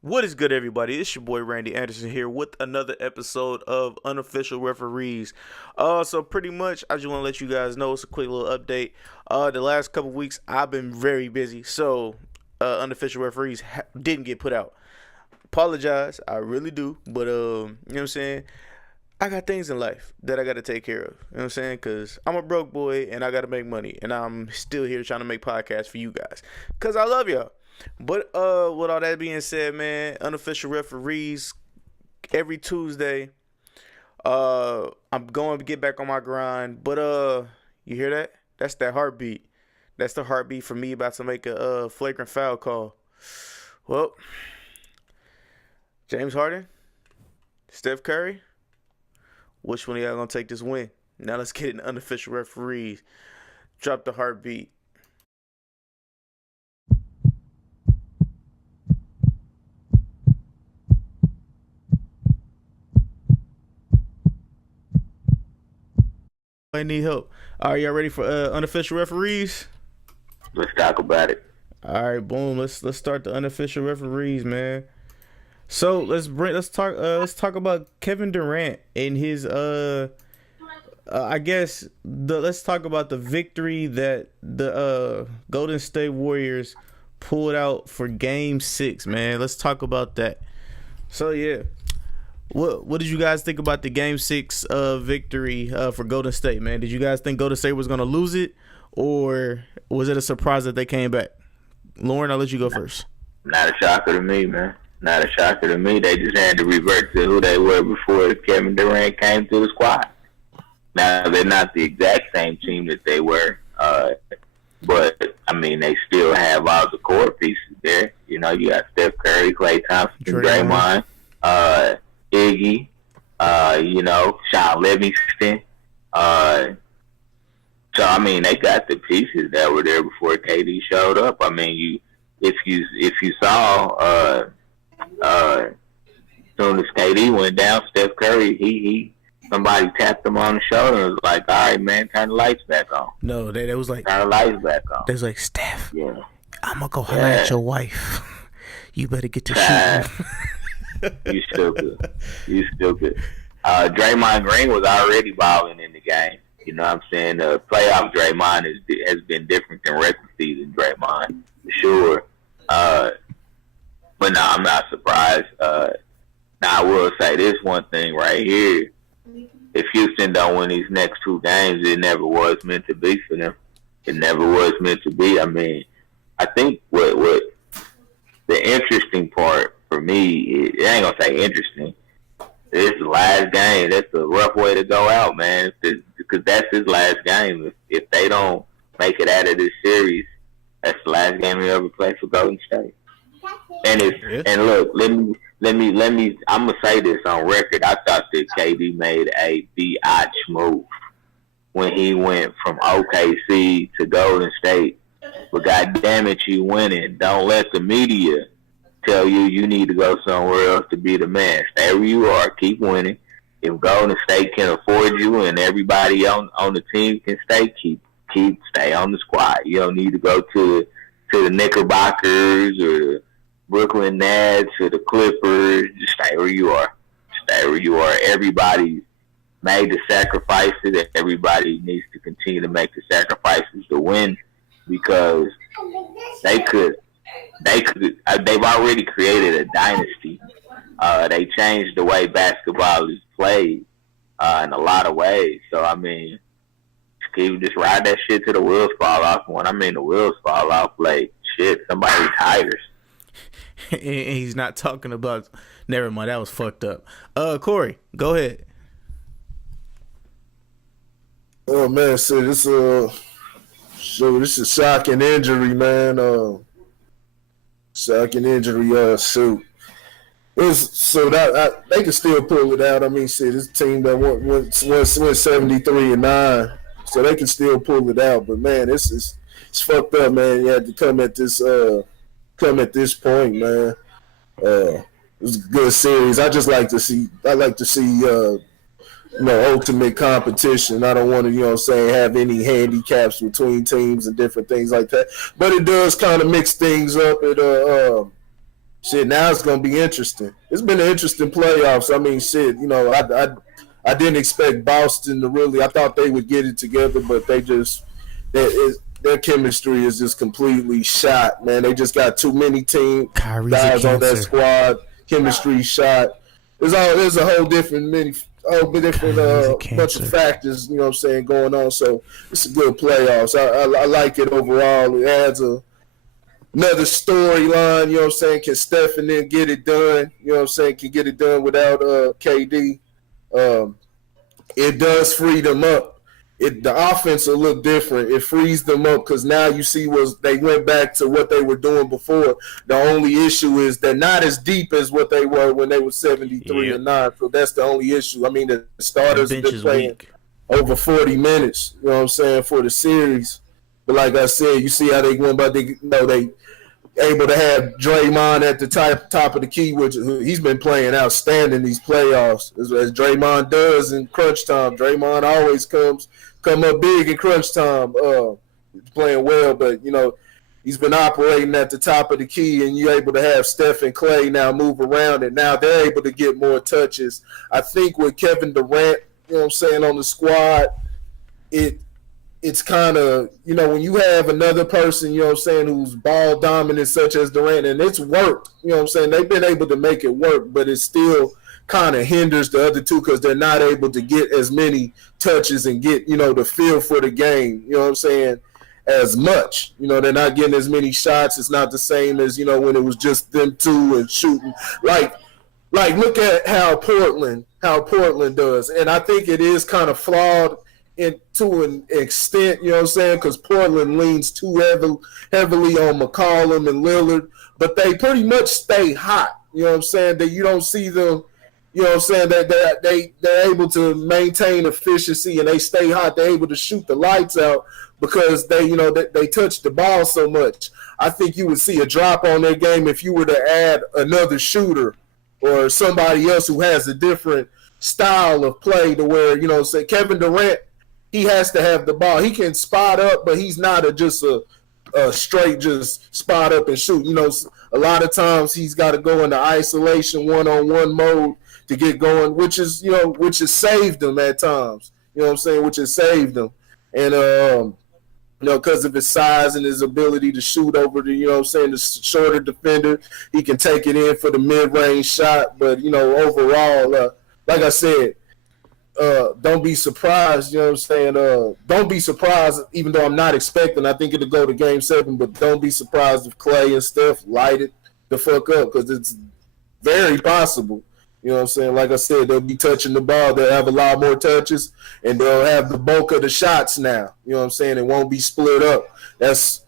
What is good, everybody? It's your boy Randy Anderson here with another episode of Unofficial Referees. So pretty much, I just want to let you guys know it's a quick little update. The last couple weeks I've been very busy, so Unofficial Referees didn't get put out. Apologize, I really do, but you know what I'm saying. I got things in life that I got to take care of. You know what I'm saying? Because I'm a broke boy and I got to make money. And I'm still here trying to make podcasts for you guys. Because I love y'all. But with all that being said, man, Unofficial Referees every Tuesday. I'm going to get back on my grind. But you hear that? That's that heartbeat. That's the heartbeat for me about to make a flagrant foul call. Well, James Harden, Steph Curry. Which one of y'all gonna take this win? Now let's get into Unofficial Referees. Drop the heartbeat. I need help. All right, y'all ready for Unofficial Referees? Let's talk about it. All right, boom. Let's start the Unofficial Referees, man. So let's talk about Kevin Durant and his I guess let's talk about the victory that the Golden State Warriors pulled out for Game 6, man. Let's talk about that. So yeah, what did you guys think about the Game 6 victory for Golden State, man? Did you guys think Golden State was gonna lose it, or was it a surprise that they came back? Lauren, I'll let you go first. Not a shocker to me, man. Not a shocker to me. They just had to revert to who they were before Kevin Durant came to the squad. Now, they're not the exact same team that they were, but, I mean, they still have all the core pieces there. You know, you got Steph Curry, Klay Thompson, Draymond, Iggy, Sean Livingston. So, I mean, they got the pieces that were there before KD showed up. I mean, if you saw, as soon as KD went down, Steph Curry, somebody tapped him on the shoulder and was like, "All right, man, turn the lights back on." No, they was like, turn the lights back on. They was like, Steph, yeah, I'm gonna go holler at your wife. You better get to shooting. You stupid. You stupid. Draymond Green was already balling in the game. You know what I'm saying? Playoff Draymond has been different than regular season Draymond, for sure. But no, I'm not surprised. Now, I will say this one thing right here. If Houston don't win these next two games, it never was meant to be for them. It never was meant to be. I mean, I think what the interesting part for me, I ain't going to say interesting. This is the last game. That's a rough way to go out, man, because that's his last game. If they don't make it out of this series, that's the last game he ever played for Golden State. And look, let me. I'm gonna say this on record. I thought that KD made a biatch move when he went from OKC to Golden State. But God damn it, you winning. Don't let the media tell you need to go somewhere else to be the man. Stay where you are. Keep winning. If Golden State can afford you and everybody on the team can stay, stay on the squad. You don't need to go to the Knickerbockers or Brooklyn Nets or the Clippers. Just stay where you are. Stay where you are. Everybody made the sacrifices. Everybody needs to continue to make the sacrifices to win because they've already created a dynasty. They changed the way basketball is played in a lot of ways. So, I mean, just ride that shit till the wheels fall off. When I mean the wheels fall off, like, shit, somebody retires. And he's not talking about. Never mind, that was fucked up. Corey, go ahead. Oh man, so this is a shocking injury, man. Shocking injury. Shoot. So that they can still pull it out. I mean, shit, this team that went 73-9, so they can still pull it out. But man, it's fucked up, man. You had to come at this point, man. It was a good series. I like to see ultimate competition. I don't want to, have any handicaps between teams and different things like that. But it does kind of mix things up. It shit, now it's gonna be interesting. It's been an interesting playoffs. I mean, shit, I didn't expect Boston to really. I thought they would get it together, but their chemistry is just completely shot, man. They just got too many guys on that squad. Chemistry shot. There's a whole different bunch of factors, you know what I'm saying, going on. So it's a good playoffs. I like it overall. It adds another storyline, you know what I'm saying. Can Steph and then get it done? You know what I'm saying? Can get it done without KD. It does free them up. The offense will look different. It frees them up because now you see they went back to what they were doing before. The only issue is they're not as deep as what they were when they were 73-9. So that's the only issue. I mean, the starters have been playing over 40 minutes. You know what I'm saying, for the series. But like I said, you see how they went about. They able to have Draymond at the top of the key, which he's been playing outstanding these playoffs, as Draymond does in crunch time. Draymond always come up big in crunch time, playing well. But he's been operating at the top of the key, and you're able to have Steph and Clay now move around, and now they're able to get more touches. I think with Kevin Durant, you know what I'm saying, on the squad, it's kind of, when you have another person, you know what I'm saying, who's ball dominant such as Durant, and it's worked, you know what I'm saying, they've been able to make it work, but it still kind of hinders the other two because they're not able to get as many touches and get, the feel for the game, you know what I'm saying, as much. They're not getting as many shots. It's not the same as, when it was just them two and shooting. Like look at how Portland does, and I think it is kind of flawed to an extent, you know what I'm saying, because Portland leans too heavily on McCollum and Lillard, but they pretty much stay hot, you know what I'm saying, that you don't see them, you know what I'm saying, that they're able to maintain efficiency and they stay hot, they're able to shoot the lights out because they touch the ball so much. I think you would see a drop on their game if you were to add another shooter or somebody else who has a different style of play to where, say Kevin Durant, he has to have the ball. He can spot up, but he's not just a straight just spot up and shoot. A lot of times he's got to go into isolation, one-on-one mode to get going, which has saved him at times. You know what I'm saying? Which has saved him. And, because of his size and his ability to shoot over the shorter defender, he can take it in for the mid-range shot. But, overall, like I said, don't be surprised, you know what I'm saying? Don't be surprised, even though I'm not expecting. I think it'll go to Game 7, but don't be surprised if Clay and Steph light it the fuck up because it's very possible. You know what I'm saying? Like I said, they'll be touching the ball. They'll have a lot more touches, and they'll have the bulk of the shots now. You know what I'm saying? It won't be split up. That's,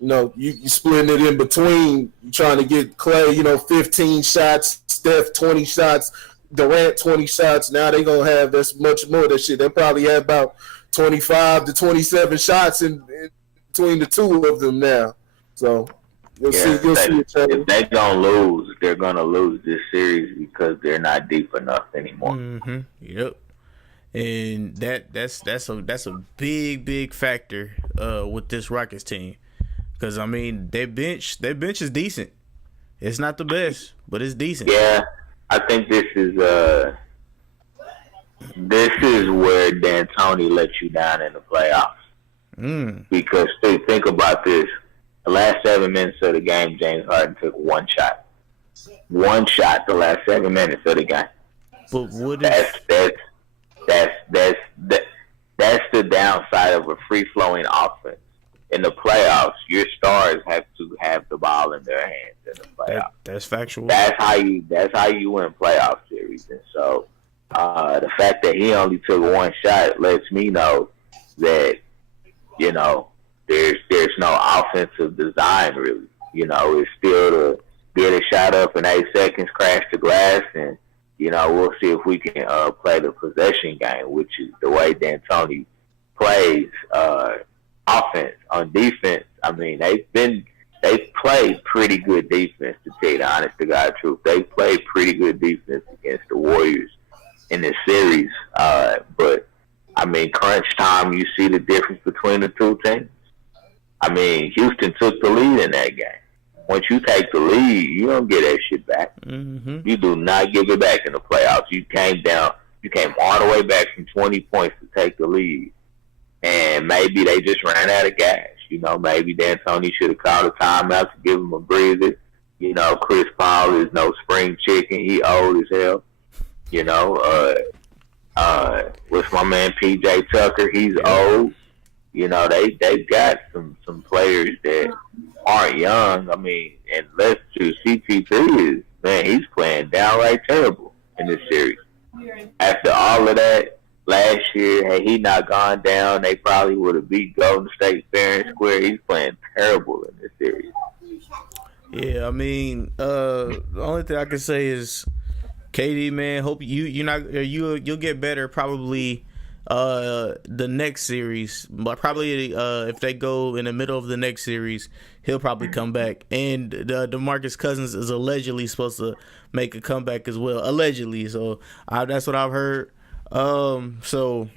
you splitting it in between. You trying to get Clay, 15 shots, Steph 20 shots, Durant 20 shots. Now they're going to have this much more of that shit. They'll probably have about 25 to 27 shots in between the two of them now. So you'll see it change. If they're going to lose, they're going to lose this series because they're not deep enough anymore. Mm-hmm. Yep. And that's a big factor with this Rockets team. Because, I mean, their bench is decent. It's not the best, but it's decent. Yeah. I think this is where D'Antoni lets you down in the playoffs. Because think about this: the last 7 minutes of the game, James Harden took one shot. One shot the last 7 minutes of the game. But what that's the downside of a free flowing offense. In the playoffs, your stars have to have the ball in their hands in the playoffs. That's factual. That's how you win playoff series. And so the fact that he only took one shot lets me know that there's no offensive design really. It's still to get a shot up in 8 seconds, crash the glass, and we'll see if we can play the possession game, which is the way D'Antoni plays. Offense. On defense, I mean, they've played pretty good defense, to tell you the honest to God truth. They played pretty good defense against the Warriors in this series. But I mean, crunch time, you see the difference between the two teams. I mean, Houston took the lead in that game once you take the lead, you don't get that shit back. Mm-hmm. You do not give it back in the playoffs. You came all the way back from 20 points to take the lead. And maybe they just ran out of gas. You know, maybe D'Antoni should have called a timeout to give him a breather. You know, Chris Paul is no spring chicken. He old as hell. You know, what's my man PJ Tucker? He's old. You know, they got some players that aren't young. I mean, and let's do CP3 is, man, he's playing downright terrible in this series. After all of that, last year, had he not gone down, they probably would have beat Golden State fair and square. He's playing terrible in this series. Yeah, I mean, the only thing I can say is, KD, man, hope you'll get better probably the next series. But probably if they go in the middle of the next series, he'll probably come back. And DeMarcus Cousins is allegedly supposed to make a comeback as well, allegedly. So that's what I've heard. So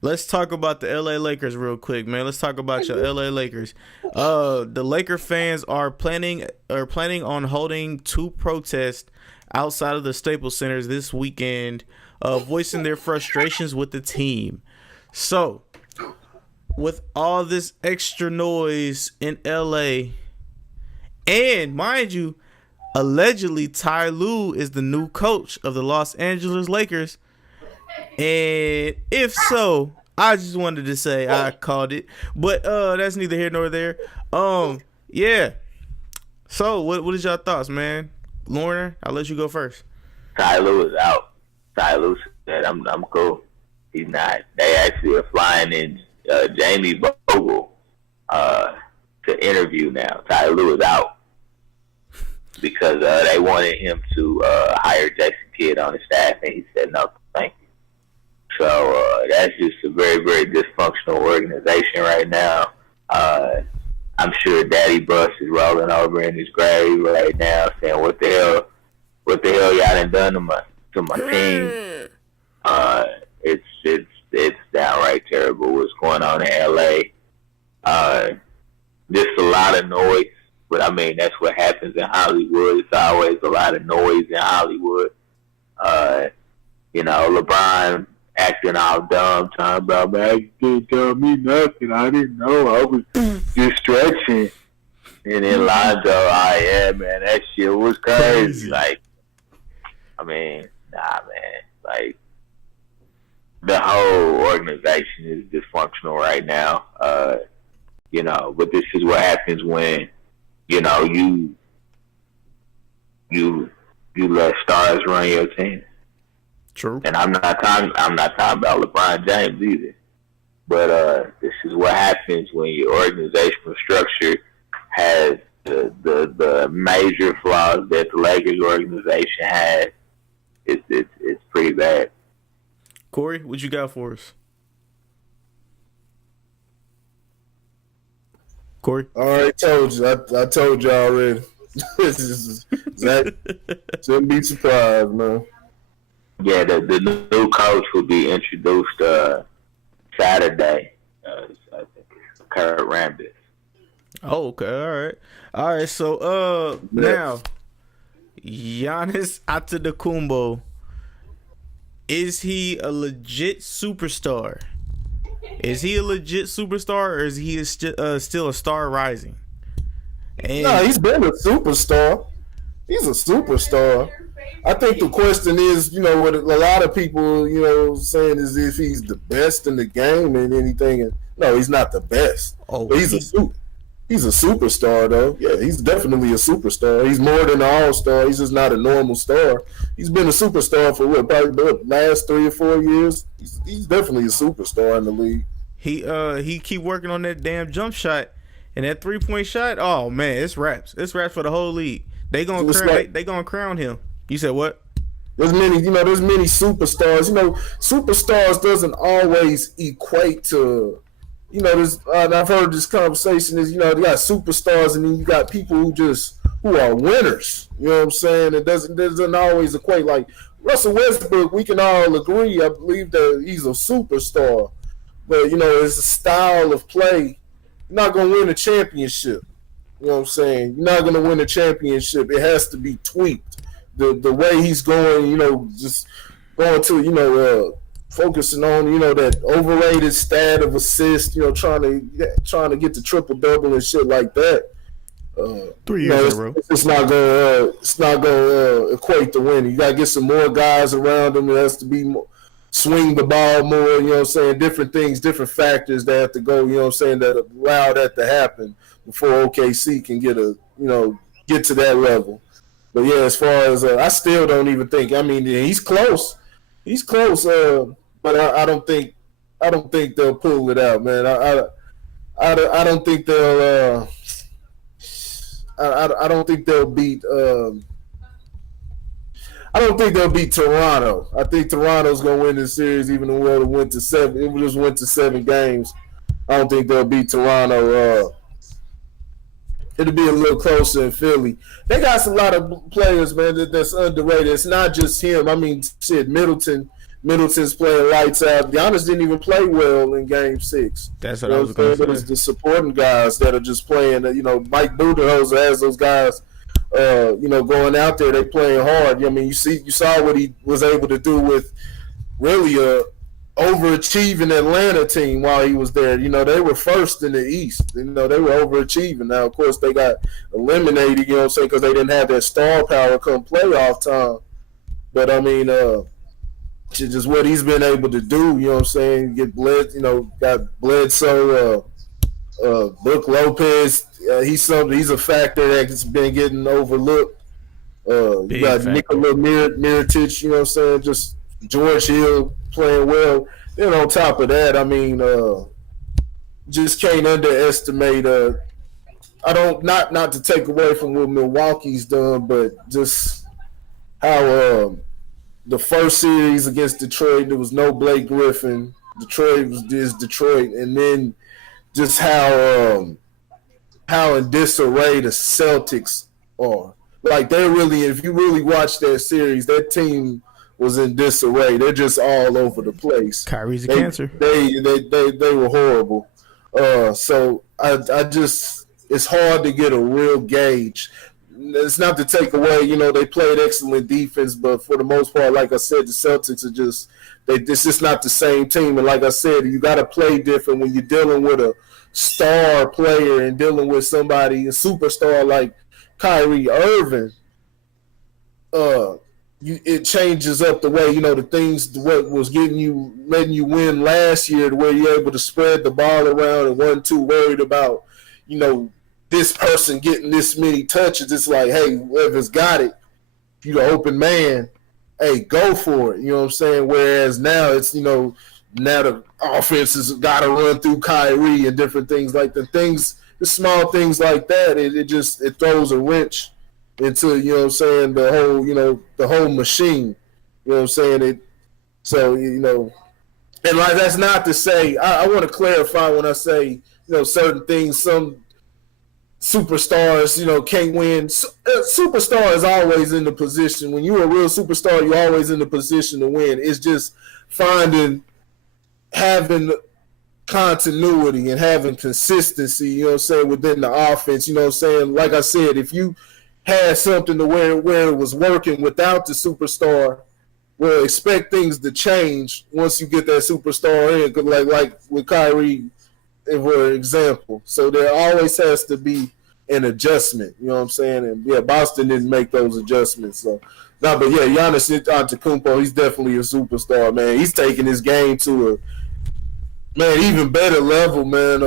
let's talk about the LA Lakers real quick, man. Let's talk about your LA Lakers. The Laker fans are planning on holding 2 protests outside of the Staples Centers this weekend, voicing their frustrations with the team. So, with all this extra noise in LA, and mind you, allegedly Ty Lue is the new coach of the Los Angeles Lakers. And if so, I just wanted to say I called it, but that's neither here nor there. Yeah. So what is your thoughts, man? Lorna, I'll let you go first. Ty Lue is out. Ty Lue said, "I'm cool." He's not. They actually are flying in Jamie Vogel to interview now. Ty Lue is out because they wanted him to hire Jason Kidd on his staff, and he said no, thank you. So that's just a very, very dysfunctional organization right now. I'm sure Daddy Bus is rolling over in his grave right now, saying, "What the hell y'all done to my team?" It's downright terrible what's going on in LA. Just a lot of noise, but I mean that's what happens in Hollywood. It's always a lot of noise in Hollywood. You know, LeBron acting all dumb, talking about, "Man, you didn't tell me nothing. I didn't know. I was just stretching." And then Lonzo, "Oh yeah, man, that shit was crazy." Like, I mean, nah, man. Like, the whole organization is dysfunctional right now. You know, but this is what happens when, you know, you let stars run your team. True. And I'm not talking about LeBron James either. But this is what happens when your organizational structure has the major flaws that the Lakers organization has. It's pretty bad. Corey, what you got for us? Corey? I already told you. I told you already. Zach, shouldn't be surprised, man. Yeah, the new coach will be introduced Saturday. I think it's Kurt Rambis. Oh, okay, all right. So, now Giannis Antetokounmpo, is he a legit superstar? Is he a legit superstar, or is he still a star rising? No, he's been a superstar. He's a superstar. I think the question is, you know, what a lot of people, you know, saying is if he's the best in the game and anything. And no, he's not the best. Oh, but he's a superstar, though. Yeah, he's definitely a superstar. He's more than an all-star. He's just not a normal star. He's been a superstar for probably the last 3 or 4 years. He's definitely a superstar in the league. He keep working on that damn jump shot and that 3-point shot. Oh man, it's raps. It's raps for the whole league. They gonna crown him. You said what? There's many superstars. You know, superstars doesn't always equate to, you know, this. I've heard this conversation is, you know, you got superstars and then you got people who are winners. You know what I'm saying? It doesn't always equate. Like Russell Westbrook, we can all agree, I believe, that he's a superstar. But, you know, it's a style of play. You're not gonna win a championship. You know what I'm saying? You're not gonna win a championship. It has to be tweaked. The way he's going, just going to, focusing on, that overrated stat of assists, trying to get the triple double and shit like that. 3 years in a row. It's not gonna equate to winning. You gotta get some more guys around him. It has to be more, swing the ball more. You know what I'm saying? Different things, different factors that have to go. You know what I'm saying? That allow that to happen before OKC can get to that level. But yeah, as far as I still don't even think. I mean, yeah, he's close. He's close. But I don't think they'll pull it out, man. I don't think they'll. I don't think they'll beat. I don't think they'll beat Toronto. I think Toronto's gonna win this series, even though it went to 7. It just went to 7 games. I don't think they'll beat Toronto. It'll be a little closer in Philly. They got a lot of players, man, that's underrated. It's not just him. I mean, shit, Middleton's playing lights out. Giannis didn't even play well in Game 6. That's what I was going to say. It's the supporting guys that are just playing. Mike Budenholzer has those guys, going out there. They playing hard. I mean, you saw what he was able to do with really a overachieving Atlanta team while he was there. They were first in the East. They were overachieving. Now, of course, they got eliminated, because they didn't have that star power come playoff time. But, I mean, just what he's been able to do, you know what I'm saying? Got Bledsoe, Brook Lopez. He's a factor that's been getting overlooked. You got Nikola Mirotic, you know what I'm saying? Just George Hill playing well. Then on top of that, I mean, just can't underestimate. I don't not to take away from what Milwaukee's done, but just how the first series against Detroit, there was no Blake Griffin. Detroit was just Detroit, and then just how in disarray the Celtics are. Like if you really watch that series, that team was in disarray. They're just all over the place. Kyrie's a cancer. They were horrible. So I just, it's hard to get a real gauge. It's not to take away, they played excellent defense, but for the most part, like I said, the Celtics are just, this is not the same team. And like I said, you got to play different when you're dealing with a star player and dealing with somebody, a superstar like Kyrie Irving. It changes up the way, the things, what was letting you win last year, to where you're able to spread the ball around and wasn't too worried about, this person getting this many touches. It's like, hey, whoever's got it, if you're the open man, hey, go for it. You know what I'm saying? Whereas now it's, now the offense has got to run through Kyrie and different things like the small things like that. It throws a wrench into, the whole machine. You know what I'm saying? And like, that's not to say, I want to clarify when I say, certain things, some superstars, can't win. Superstar is always in the position. When you're a real superstar, you're always in the position to win. It's just having continuity and having consistency, within the offense. Like I said, if you had something to where it was working without the superstar, well, expect things to change once you get that superstar in. Like with Kyrie, for example. So there always has to be an adjustment, you know what I'm saying? And yeah, Boston didn't make those adjustments. So but yeah, Giannis Antetokounmpo, he's definitely a superstar, man. He's taking his game to a even better level, man.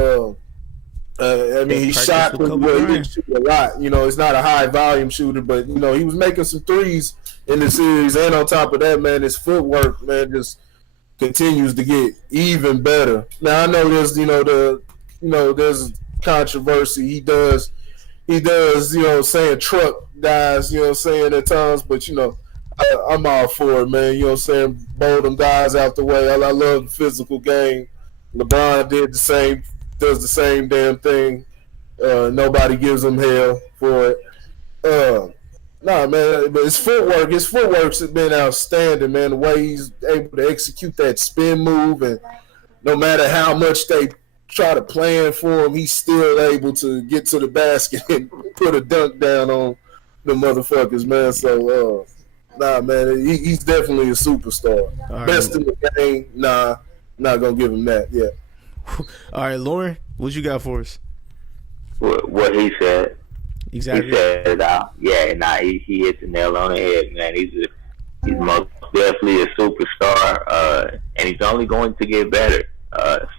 I mean, he shot pretty well. He didn't shoot a lot. He's not a high volume shooter, but he was making some threes in the series. And on top of that, man, his footwork, man, just continues to get even better. Now I know there's there's controversy. He does, saying truck guys, saying at times, but I'm all for it, man. Saying bowl them guys out the way. I love the physical game. LeBron does the same damn thing. Nobody gives him hell for it. Nah, man, but his footwork's been outstanding, man. The way he's able to execute that spin move, and no matter how much they try to plan for him, he's still able to get to the basket and put a dunk down on the motherfuckers, man. So, nah, man, he's definitely a superstar. Right. Best in the game, nah, not gonna give him that yet. All right, Lauren, what you got for us? What he said. Exactly. He said, he hit the nail on the head, man. He's most definitely a superstar, and he's only going to get better.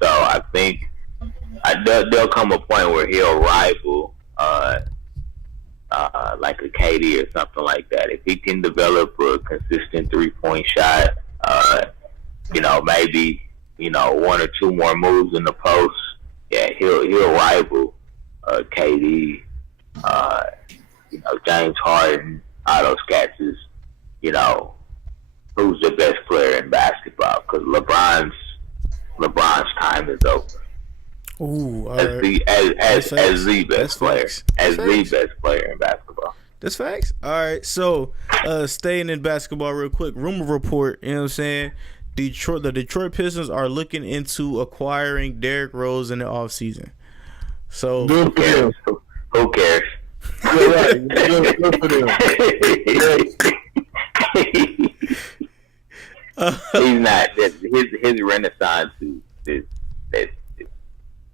So I think there'll come a point where he'll rival like a KD or something like that. If he can develop a consistent 3-point shot, maybe one or two more moves in the post, he'll rival KD, James Harden, all those cats is, who's the best player in basketball? Because LeBron's time is over. Ooh, as the best player in basketball. That's facts. All right, so staying in basketball real quick. Rumor report, you know what I'm saying? The Detroit Pistons are looking into acquiring Derrick Rose in the offseason. So who cares? Who cares? You're right. Good for them. He's not. His renaissance is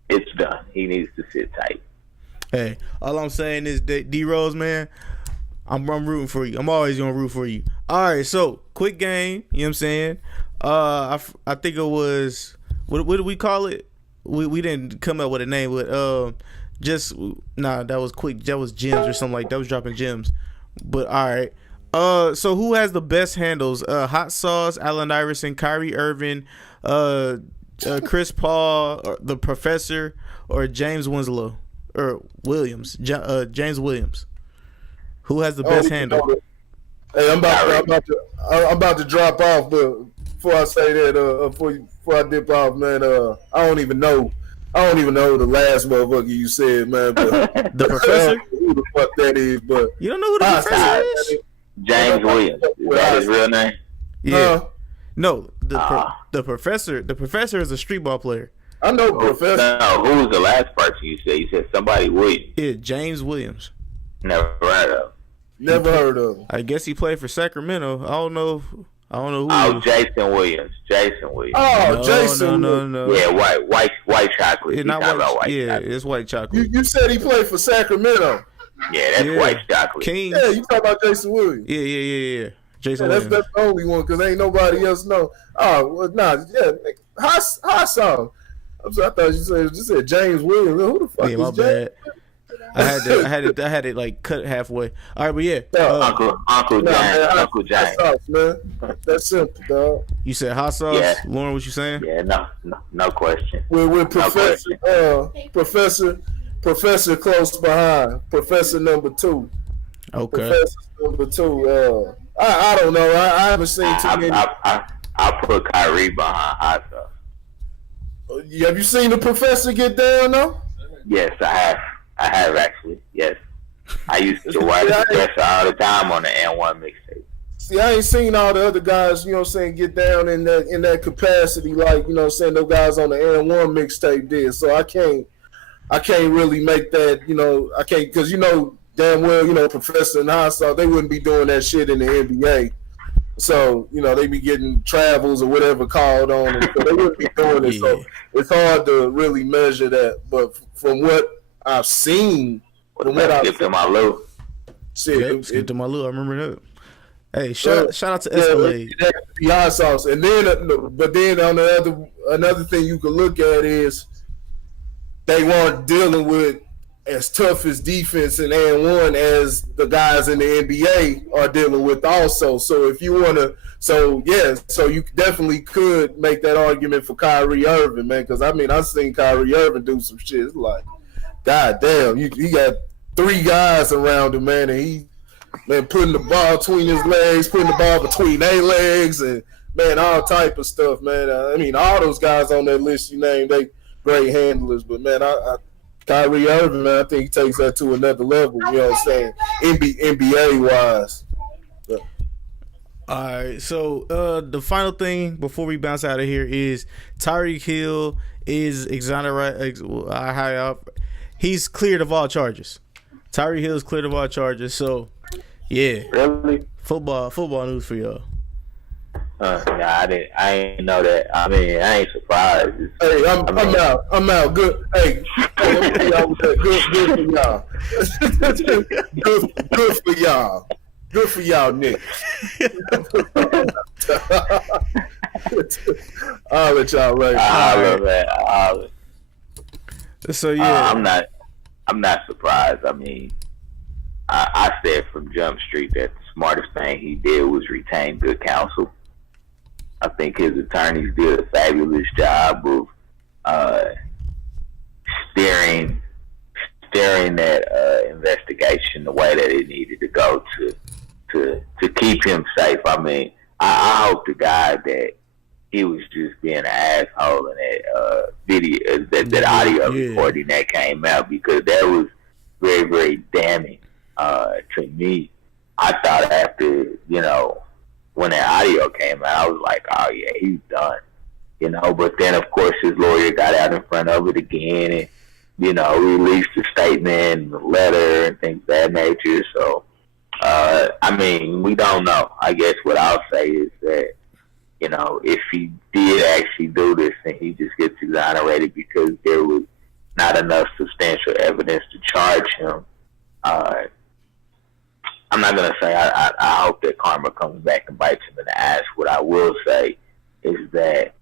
it's done. He needs to sit tight. Hey, all I'm saying is that D Rose, man, I'm rooting for you. I'm always gonna root for you. All right, so quick game. You know what I'm saying? I think it was what did we call it? We didn't come up with a name, but that was quick. That was gems or something like that. That was dropping gems. But all right. So who has the best handles? Hot Sauce, Allen Iverson, Kyrie Irving, Chris Paul, or the Professor, or James Winslow or Williams? James Williams. Who has the best handle? Hey, I'm about to drop off, but before I say that, before I dip off, man, I don't even know the last motherfucker you said, man. But the Professor? Who the fuck that is? But you don't know who the Professor is? James Williams. Is that his real name? Yeah. No, the Professor. The Professor is a street ball player. I know Professor. No, who was the last person you said? You said somebody Williams. Yeah, James Williams. Never heard of. Never heard of him. I guess he played for Sacramento. I don't know who. Oh, Jason Williams. Oh, Jason. No. Yeah, white chocolate. It's not white. It's white chocolate. You said he played for Sacramento. Yeah, that's white chocolate. Kings. Yeah, you talking about Jason Williams? Yeah. Jason Williams. That's the only one because ain't nobody else know. Oh, well, nah, yeah, hot song. I thought you said James Williams. Who the fuck is my James? Bad. I had it like cut halfway. All right, but yeah. Uncle James. Sauce, man. That's simple, dog. You said hot sauce? Yeah. Lauren, what you saying? Yeah, no question. With Professor close behind. Professor number 2. Okay. Professor number 2. I don't know. I haven't seen too many. I put Kyrie behind hot sauce. Have you seen the Professor get down though? Yes, I have actually. Yes, I used to watch the Professor all the time on the N1 mixtape. See, I ain't seen all the other guys, you know what I'm saying, get down in that capacity like, you know what I'm saying, those guys on the N1 mixtape did. So I can't really make that, you know, I can't, because you know damn well, you know, Professor and Hot Sauce, they wouldn't be doing that shit in the NBA. So, you know, they be getting travels or whatever called on them. So they wouldn't be doing it. So it's hard to really measure that. But from what I've seen, to my Lou. Shit, skip to my Lou. I remember that. Hey, shout out to Escalade. The hot sauce. And then, but then on the another thing you could look at is they weren't dealing with as tough as defense in N1 as the guys in the NBA are dealing with also. So if you want to, so you definitely could make that argument for Kyrie Irving, man, because I mean, I've seen Kyrie Irving do some shit. It's like, God damn, he got 3 guys around him, man, and he, man, putting the ball between his legs, putting the ball between their legs, and, man, all type of stuff, man. I mean, all those guys on that list you named, they great handlers, but, man, Kyrie Irving, man, I think he takes that to another level, you know what I'm saying, NBA-wise. All right, so the final thing before we bounce out of here is Tyreek Hill is exonerated. He's cleared of all charges. Tyreek Hill is cleared of all charges. So, yeah, Really? football news for y'all. Nah, I didn't know that. I mean, I ain't surprised. Hey, I'm out. Good. Hey, good for y'all. good for y'all. Good for y'all, Nick. I'll let y'all right. I'll So yeah, I'm not surprised. I mean, I said from Jump Street that the smartest thing he did was retain good counsel. I think his attorneys did a fabulous job of steering that investigation the way that it needed to go to keep him safe. I mean, I hope to God that he was just being an asshole in that video, that audio recording that came out, because that was very, very damning to me. I thought after, when that audio came out, I was like, oh yeah, he's done. But then of course his lawyer got out in front of it again and, released a statement and a letter and things of that nature. So, I mean, we don't know. I guess what I'll say is that, if he did actually do this, then he just gets exonerated because there was not enough substantial evidence to charge him. I'm not going to say I hope that karma comes back and bites him in the ass. What I will say is that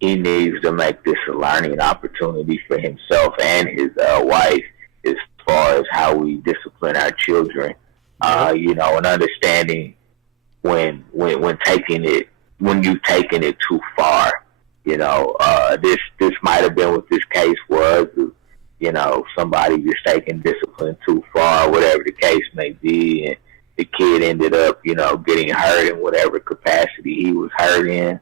he needs to make this a learning opportunity for himself and his wife as far as how we discipline our children. And understanding when you've taken it too far. This might have been what this case was. Somebody just taking discipline too far, whatever the case may be, and the kid ended up, getting hurt in whatever capacity he was hurt in.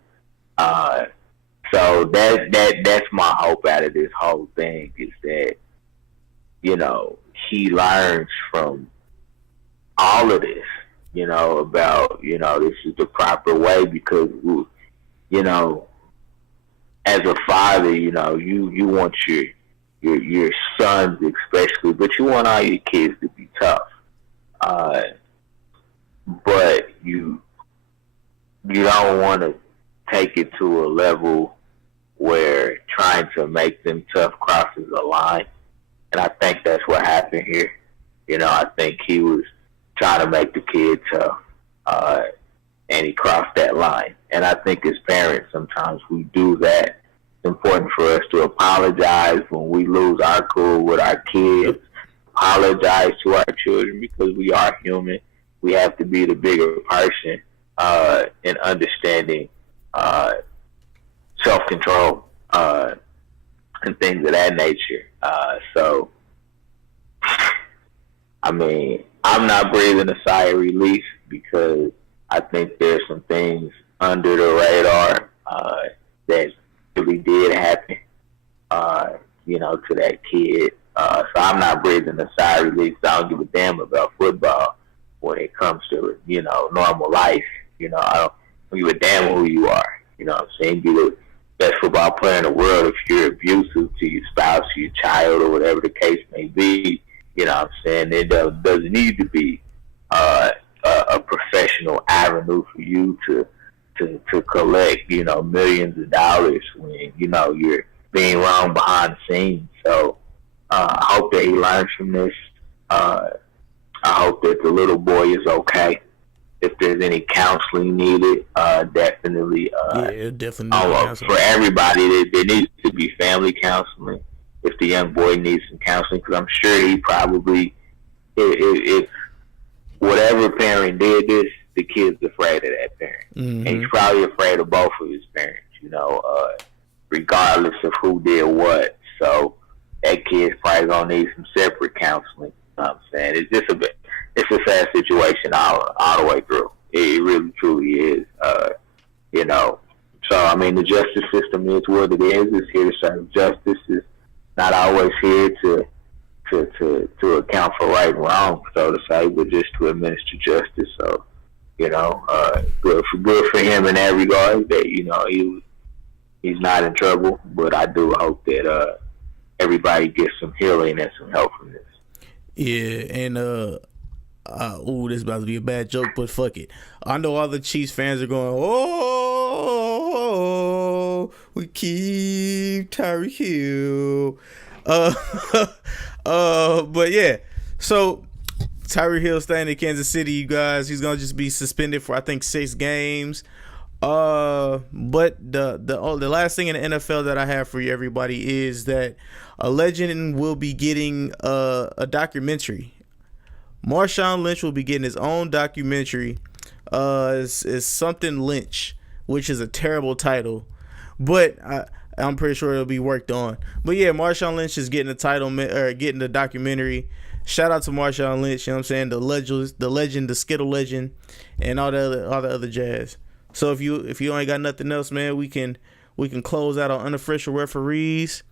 So that's my hope out of this whole thing, is that, he learns from all of this, about, this is the proper way, because, as a father, you want your sons especially, but you want all your kids to be tough. But you don't want to take it to a level where trying to make them tough crosses a line. And I think that's what happened here. I think he was trying to make the kid tough, and he crossed that line. And I think as parents, sometimes we do that. It's important for us to apologize when we lose our cool with our kids, apologize to our children, because we are human. We have to be the bigger person in understanding self-control and things of that nature. So, I mean, I'm not breathing a sigh of relief, because I think there's some things under the radar that really did happen, to that kid. So I'm not breathing a sigh of relief. I don't give a damn about football when it comes to, normal life. I don't give a damn who you are. What I'm saying? Be the best football player in the world. If you're abusive to your spouse, your child, or whatever the case may be, what I'm saying? It doesn't need to be a professional avenue for you to collect, millions of dollars when, you're being wrong behind the scenes. So I hope that he learns from this. I hope that the little boy is okay. If there's any counseling needed, definitely. Definitely. For everybody, there needs to be family counseling. If the young boy needs some counseling, because I'm sure he probably, if whatever parent did this, the kid's afraid of that parent. Mm-hmm. And he's probably afraid of both of his parents, regardless of who did what. So that kid's probably going to need some separate counseling. You know what I'm saying? It's a sad situation all the way through. It really, truly is. So, I mean, the justice system is what it is. It's here to serve justice. It's not always here to account for right and wrong, so to say, but just to administer justice. So, Good for him in that regard. That he's not in trouble. But I do hope that everybody gets some healing and some help from this. Yeah, and this is about to be a bad joke, but fuck it. I know all the Chiefs fans are going, oh, we keep Tyreek Hill. But yeah, so Tyreek Hill staying in Kansas City, you guys. He's gonna just be suspended for I think 6 games. But the last thing in the NFL that I have for you, everybody, is that a legend will be getting a documentary. Marshawn Lynch will be getting his own documentary. It's something Lynch, which is a terrible title, but I'm pretty sure it'll be worked on. But yeah, Marshawn Lynch is getting the title or getting the documentary. Shout out to Marshawn Lynch, you know what I'm saying? The legend, the Skittle legend, and all the other jazz. So if you ain't got nothing else, man, we can close out on Unofficial Referees.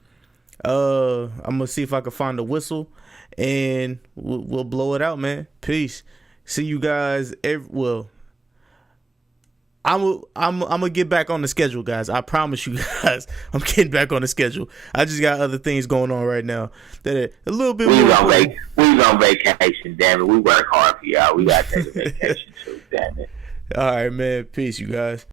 I'm gonna see if I can find the whistle, and we'll blow it out, man. Peace. See you guys. I'm gonna get back on the schedule, guys. I promise you guys, I'm getting back on the schedule. I just got other things going on right now that are a little bit we more. We on vacation, damn it. We work hard for y'all. We gotta take a vacation too, damn it. All right, man. Peace, you guys.